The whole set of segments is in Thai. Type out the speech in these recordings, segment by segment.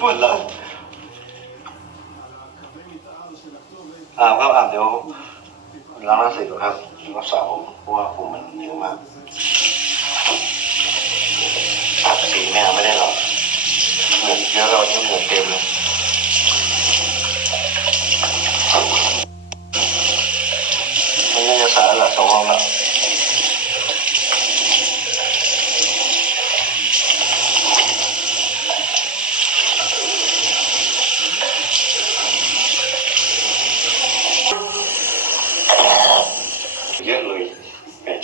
พูดแล้วอาครับอาเดี๋ยวล้างหน้าเสร็จก่อนครับแล้วก็สระผมเพราะว่าผมมันเหนียวมากอาสีแม่ไม่ได้หรอกเหมือนเยอะเราที่เหมือนเต็มเลยมันยังจะสรหลักสองรอบแล้ว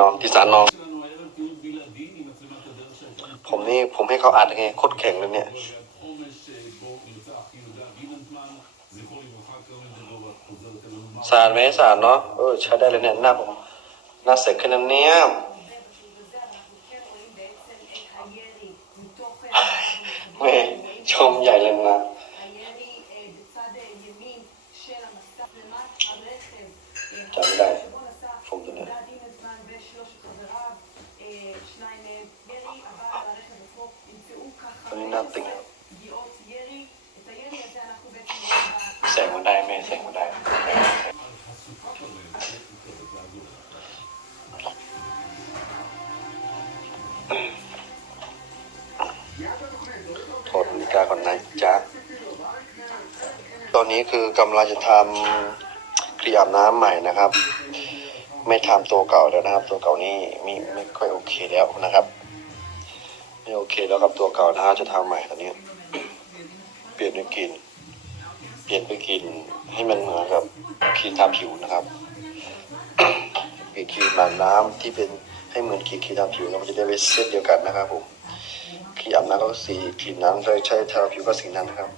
นอนที่สารนอน ผมนี่ผมให้เขาอัดไงโคตรแข็งเลยเนี่ยสารไหมสารเนาะเออใช้ได้เลยเนี่ยหน้าผมหน้าเสร็จแค่นั้นเนี่ยแม่ชมใหญ่เลยนะจำได้ มันได้แม่แสงมันได้ถอดนกาก่อนนะจ๊ะตอนนี้คือกำลังจะทำครีอาบน้ำใหม่นะครับ ไม่ทำตัวเก่าแล้วนะครับ ตัวเก่านี่ไม่ไม่ค่อยโอเคแล้วนะครับ ไม่โอเคแล้วกับตัวเก่านะฮะจะทำใหม่ตอนนี้ เปลี่ยนเป็นกลิ่น เปลี่ยนเป็นกลิ่นให้มันเหมือนกับครีมทาผิวนะครับเปลี่ยนครีมอาบน้ำที่เป็นให้เหมือนครีมครีมทาผิวแล้วมันจะได้เป็นเซตเดียวกันนะครับผมครีมอาบน้ำก็สีครีมน้ำใช่ใช้ทาผิวก็สีนั้นนะครับ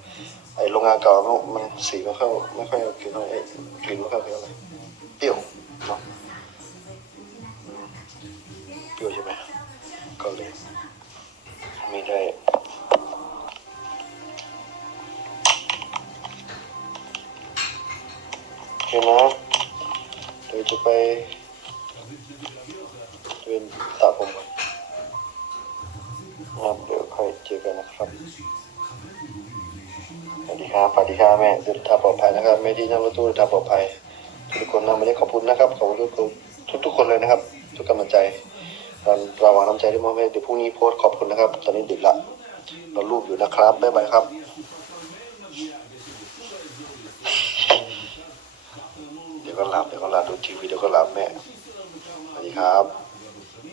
ไอโรงงานเก่ามันสีไม่ค่อยไม่ค่อยกินเท่าไหร่กลิ่นไม่ค่อยเท่าไหร่เปรี้ยวเนาะ เคนะเดี๋ยวจะไปเดินตัดผมก่อนครับเดี๋ยวค่อยเจอกันนะครับสวัสดีครับสวัสดีครับแม่เดินทางปลอดภัยนะครับแม่ที่นั่งรถตู้เดินทางปลอดภัย ทุกคนนะไม่ได้ขอบคุณนะครับขอบคุณทุกคนทุกคนเลยนะครับ ทุกกำลังใจเราเราวางน้ำใจที่มอบให้เดี๋ยวพรุ่งนี้โพสต์ขอบคุณนะครับ ตอนนี้ดึกละเรารูปอยู่นะครับบ๊ายบายครับ เดี๋ยว ก็หลับเดี๋ยวก็หลับดูทีวีเดี๋ยวก็หลับแม่สวัสดีครับ